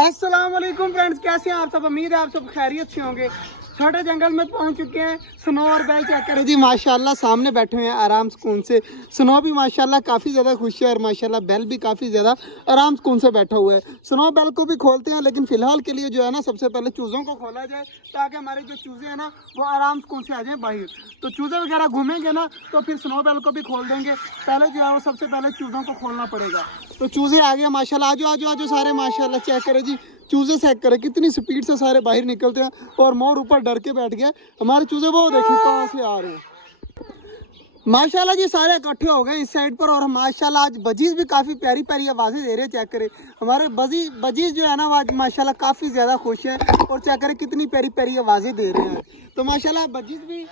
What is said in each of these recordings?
अस्सलाम वालेकुम फ्रेंड्स, कैसे हैं आप सब। उम्मीद है आप सब खैरियत से होंगे। छोटे जंगल में पहुंच चुके हैं। स्नो और बेल चेक करें जी, माशाल्लाह सामने बैठे हुए हैं आराम सुकून से। स्नो भी माशाल्लाह काफ़ी ज़्यादा खुश है और माशाल्लाह बेल भी काफ़ी ज़्यादा आराम सुकून से बैठा हुआ है। स्नो बेल को भी खोलते हैं, लेकिन फ़िलहाल के लिए जो है ना, सबसे पहले चूज़ों को खोला जाए ताकि हमारे जो चूज़े हैं ना वो आराम सुकून से आ जाएँ बाहर। तो चूज़े वगैरह घूमेंगे ना तो फिर स्नो बेल को भी खोल देंगे। पहले जो है वो सबसे पहले चूज़ों को खोलना पड़ेगा। तो चूज़े आ गए माशाल्लाह, आजो आजो आजो सारे माशाल्लाह। चेक करें जी, चूजे चेक करें कितनी स्पीड से सारे बाहर निकलते हैं। और मोर ऊपर डर के बैठ गया हमारे चूजे, वो देखिए कहाँ से आ रहे हैं। माशाल्लाह जी सारे इकट्ठे हो गए इस साइड पर। और माशाल्लाह आज बजीज भी काफ़ी प्यारी प्यारी आवाज़ें दे रहे हैं। चेक करें हमारे बजीज जो है ना, वो आज माशाल्लाह काफ़ी ज़्यादा खुश है। और चेक करें कितनी प्यारी प्यारी आवाज़ें दे रहे हैं। तो माशाल्लाह बजीज भी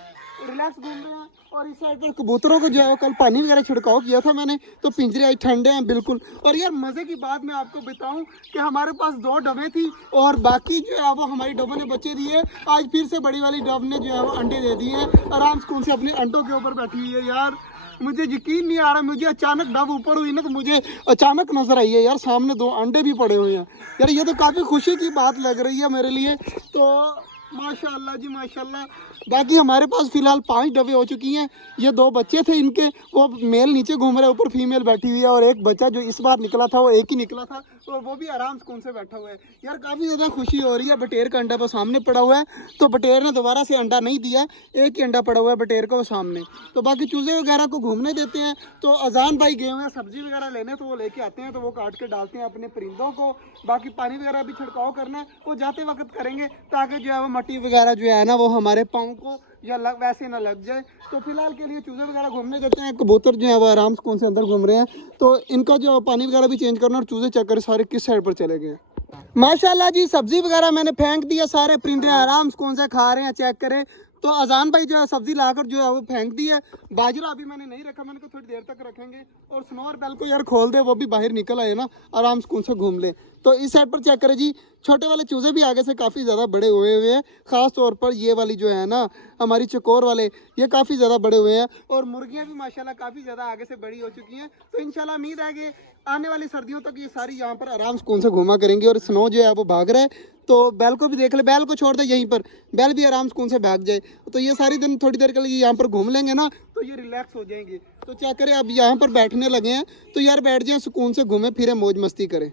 रिलैक्स घूम रहे हैं। और इस साइड पर कबूतरों को जो है कल पानी वगैरह छिड़काव किया था मैंने, तो पिंजरे आज ठंडे हैं बिल्कुल। और यार मज़े की बात मैं आपको बताऊं कि हमारे पास 2 डबे थी और बाकी जो है वो हमारी डबों ने बच्चे दिए। आज फिर से बड़ी वाली डब ने जो है वो अंडे दे दिए हैं। आराम सुकून से अपने अंडों के ऊपर बैठी हुई है। यार मुझे यकीन नहीं आ रहा, मुझे अचानक डब ऊपर हुई ना तो मुझे अचानक नजर आई है यार, सामने 2 अंडे भी पड़े हुए हैं। यार ये तो काफ़ी खुशी की बात लग रही है मेरे लिए। तो माशाल्लाह जी माशाल्लाह। बाकी हमारे पास फिलहाल 5 डबे हो चुकी हैं। ये 2 बच्चे थे इनके, वो मेल नीचे घूम रहे हैं, ऊपर फीमेल बैठी हुई है। और एक बच्चा जो इस बार निकला था वो एक ही निकला था, और वो भी आराम सुकून से बैठा हुआ है। यार काफ़ी ज़्यादा खुशी हो रही है। बटेर का अंडा वो सामने पड़ा हुआ है, तो बटेर ने दोबारा से अंडा नहीं दिया, एक ही अंडा पड़ा हुआ है बटेर का वो सामने। तो बाकी चूज़े वगैरह को घूमने देते हैं। तो अजान भाई गए हुए हैं सब्जी वगैरह लेने, तो वो लेके आते हैं, तो वो काट के डालते हैं अपने परिंदों को। बाकी पानी वगैरह भी छिड़काव करना है वो जाते वक्त करेंगे, ताकि जो है वो मट्टी वगैरह जो है ना वो हमारे पाँव को या वैसे ना लग जाए। तो फिलहाल के लिए चूज़े वगैरह घूमने देते हैं। कबूतर जो है वो आराम से कौन से अंदर घूम रहे हैं, तो इनका जो पानी वगैरह भी चेंज करना। और चूज़े चेक कर सारे किस साइड पर चले गए। माशाल्लाह जी सब्जी वगैरह मैंने फेंक दिया, सारे परिंदे आराम से कौन से खा रहे हैं। चेक करें तो अजान भाई जो है सब्जी लाकर जो है वो फेंक दी है। बाजरा अभी मैंने नहीं रखा, मैंने कहा थोड़ी देर तक रखेंगे। और स्नो और बेल को यार खोल दे, वो भी बाहर निकल आए ना, आराम से कौन से घूम ले। तो इस साइड पर चेक करें जी, छोटे वाले चूजे भी आगे से काफ़ी ज़्यादा बड़े हुए हैं। ख़ास तौर पर ये वाली जो है ना हमारी चकोर वाले, ये काफ़ी ज़्यादा बड़े हुए हैं। और मुर्गियाँ भी माशाल्लाह काफ़ी ज़्यादा आगे से बड़ी हो चुकी हैं। तो इंशाल्लाह उम्मीद है कि आने वाली सर्दियों तक ये सारी यहाँ पर आराम से कौन से घूमा करेंगे। और स्नो जो है वो भाग रहा है, तो बैल को भी देख ले, बैल को छोड़ दे यहीं पर, बैल भी आराम से कौन से भाग जाए। तो ये सारी दिन थोड़ी देर के लिए यहाँ पर घूम लेंगे ना, तो ये रिलैक्स हो जाएंगे। तो क्या करें, अब यहाँ पर बैठने लगे हैं, तो यार बैठ जाए, सुकून से घूमें फिरें, मौज मस्ती करें।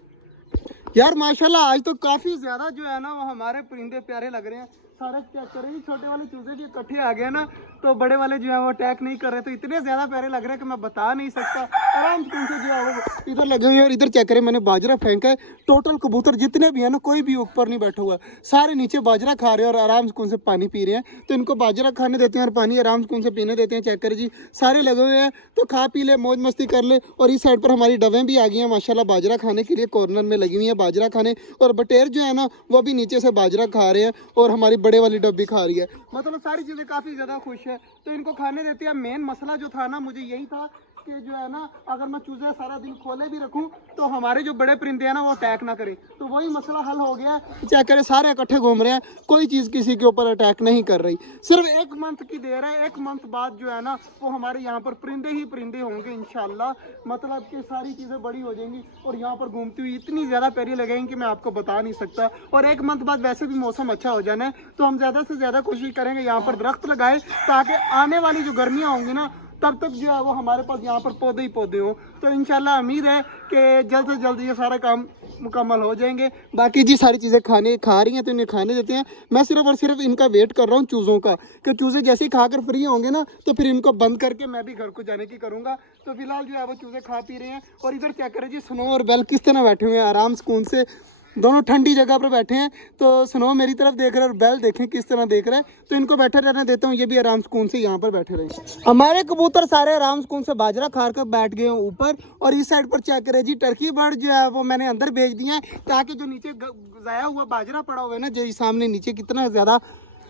यार माशाल्लाह आज तो काफ़ी ज़्यादा जो है ना वो हमारे परिंदे प्यारे लग रहे हैं। सारे चेक करें, छोटे वाले चूजे भी इकट्ठे आ गए ना, तो बड़े वाले जो है वो अटैक नहीं कर रहे। तो इतने ज़्यादा प्यारे लग रहे हैं कि मैं बता नहीं सकता। आराम से उनसे जो है वो इधर लगे हुए हैं। और इधर चेक करें, मैंने बाजरा फेंका है। टोटल कबूतर जितने भी हैं ना, कोई भी ऊपर नहीं बैठा हुआ, सारे नीचे बाजरा खा रहे हैं और आराम से कौन से पानी पी रहे हैं। तो इनको बाजरा खाने देते हैं और पानी आराम से कौन से पीने देते हैं। चेक करें जी, सारे लगे हुए हैं, तो खा पी ले, मौज मस्ती कर ले। और इस साइड पर हमारी डवें भी आ गई हैं माशाल्लाह बाजरा खाने के लिए, कॉर्नर में लगी हुई हैं बाजरा खाने। और बटेर जो है ना वो भी नीचे से बाजरा खा रहे हैं, और हमारी बड़े वाली डब भी खा रही है। मतलब सारी चीज़ें काफ़ी ज़्यादा खुश है, तो इनको खाने देते हैं। मेन मसला जो था ना मुझे यही था कि जो है ना, अगर मैं चूज़े सारा दिन खोले भी रखूं तो हमारे जो बड़े परिंदे हैं ना वो अटैक ना करें। तो वही मसला हल हो गया है। चेक करें सारे इकट्ठे घूम रहे हैं, कोई चीज़ किसी के ऊपर अटैक नहीं कर रही। सिर्फ 1 मंथ की देर है, 1 मंथ बाद जो है ना वो हमारे यहाँ पर परिंदे ही परिंदे होंगे इंशाल्लाह। मतलब कि सारी चीज़ें बड़ी हो जाएंगी और यहाँ पर घूमती हुई इतनी ज़्यादा प्यारी लगेंगी कि मैं आपको बता नहीं सकता। और 1 मंथ बाद वैसे भी मौसम अच्छा हो जाना है, तो हम ज़्यादा से ज़्यादा कोशिश करेंगे यहाँ पर दरख्त लगाए, ताकि आने वाली जो गर्मियाँ होंगी ना तब तक जो है वो हमारे पास यहाँ पर पौधे ही पौधे हों। तो इंशाल्लाह उम्मीद है कि जल्द से जल्द ये सारा काम मुकम्मल हो जाएंगे। बाकी जी सारी चीज़ें खाने खा रही हैं तो इन्हें खाने देते हैं। मैं सिर्फ और सिर्फ इनका वेट कर रहा हूँ चूज़ों का, कि चूज़े जैसे ही खाकर फ्री होंगे ना तो फिर इनको बंद करके मैं भी घर को जाने की करूँगा। तो फिलहाल जो है वो चूज़े खा पी रहे हैं। और इधर क्या करें जी, स्नो और बेल किस तरह बैठे हुए हैं आराम सुकून से, दोनों ठंडी जगह पर बैठे हैं। तो स्नो मेरी तरफ देख रहा है और बेल देखें किस तरह देख रहा है। तो इनको बैठे रहने देता हूँ, ये भी आराम सुकून से यहाँ पर बैठे रहे। हमारे कबूतर सारे आराम सुकून से बाजरा खा कर बैठ गए हैं ऊपर। और इस साइड पर चेक करें जी, टर्की बर्ड जो है वो मैंने अंदर भेज दिया है, ताकि जो नीचे ज़ाया हुआ बाजरा पड़ा हुआ है ना, जो सामने नीचे कितना ज़्यादा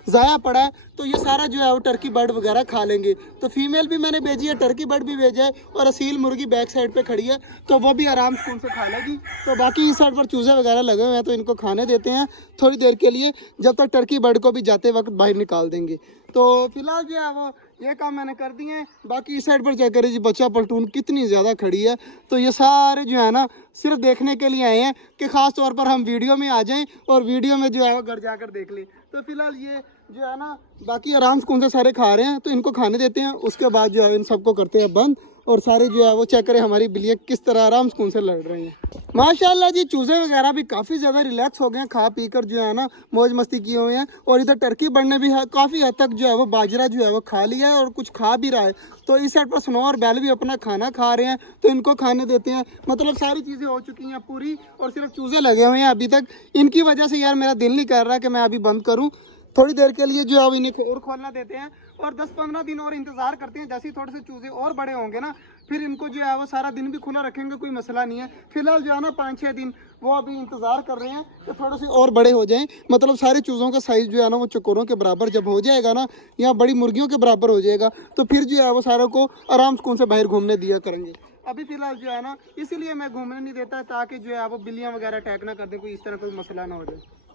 ज़ाया पड़ा है तो ये सारा जो है वो टर्की बर्ड वगैरह खा लेंगे। तो फीमेल भी मैंने भेजी है, टर्की बर्ड भी भेजा है और असील मुर्गी बैक साइड पे खड़ी है तो वो भी आराम सुकून से खा लेगी। तो बाकी इस साइड पर चूज़े वगैरह लगे हुए हैं तो इनको खाने देते हैं थोड़ी देर के लिए, जब तक टर्की बर्ड को भी जाते वक्त बाहर निकाल देंगे। तो फिलहाल जो है वो ये काम मैंने कर दिए हैं। बाकी इस साइड पर चेक करें जी, बच्चा पलटून कितनी ज़्यादा खड़ी है। तो ये सारे जो है ना सिर्फ देखने के लिए आए हैं कि ख़ास तौर पर हम वीडियो में आ जाएं और वीडियो में जो है वो घर जाकर देख लें। तो फिलहाल ये जो है ना बाकी आराम सुकून से सारे खा रहे हैं तो इनको खाने देते हैं, उसके बाद जो है इन सबको करते हैं बंद। और सारे जो है वो चेक करें हमारी बिल्लियाँ किस तरह आराम सुकून से लड़ रही हैं। माशाल्लाह जी चूज़े वगैरह भी काफ़ी ज़्यादा रिलैक्स हो गए हैं, खा पी कर जो है ना मौज मस्ती किए हुए हैं। और इधर टर्की बर्ड ने भी काफ़ी हद तक जो है वो बाजरा जो है वो खा लिया है और कुछ खा भी रहा है। तो इस साइड पर स्नो और बैल भी अपना खाना खा रहे हैं तो इनको खाने देते हैं। मतलब सारी चीज़ें हो चुकी हैं पूरी और सिर्फ चूज़े लगे हुए हैं अभी तक। इनकी वजह से यार मेरा दिल नहीं कर रहा कि मैं अभी बंद करूँ, थोड़ी देर के लिए जो है इन्हें और खोलना देते हैं और 10-15 दिन और इंतज़ार करते हैं। जैसे ही थोड़े से चूज़े और बड़े होंगे ना फिर इनको जो है वो सारा दिन भी खुला रखेंगे, कोई मसला नहीं है। फिलहाल जो है ना 5-6 दिन वो अभी इंतज़ार कर रहे हैं कि थोड़े से और बड़े हो जाएं। मतलब सारे चूज़ों का साइज़ जो है ना वो चकोरों के बराबर जब हो जाएगा ना या बड़ी मुर्गियों के बराबर हो जाएगा तो फिर जो है वो सारों को आराम सुकून से बाहर घूमने दिया करेंगे। अभी फ़िलहाल जो है ना इसीलिए मैं घूमने नहीं देता ताकि जो है वो बिल्लियाँ वगैरह अटैक ना कर दें, कोई इस तरह कोई मसला ना हो जाए।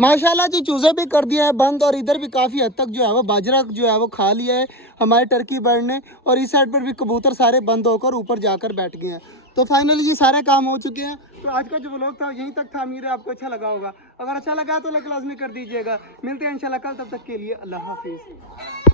माशाल्लाह जी चूज़े भी कर दिया है बंद और इधर भी काफ़ी हद तक जो है वो बाजरा जो है वो खा लिया है हमारे टर्की बर्ड ने। और इस साइड पर भी कबूतर सारे बंद होकर ऊपर जाकर बैठ गए हैं। तो फाइनली जी सारे काम हो चुके हैं। तो आज का जो व्लॉग था यहीं तक था। उम्मीद है आपको अच्छा लगा होगा। अगर अच्छा लगा तो लाइक लाजमी कर दीजिएगा। मिलते हैं इंशाल्लाह कल, तब तक के लिए अल्लाह हाफिज़।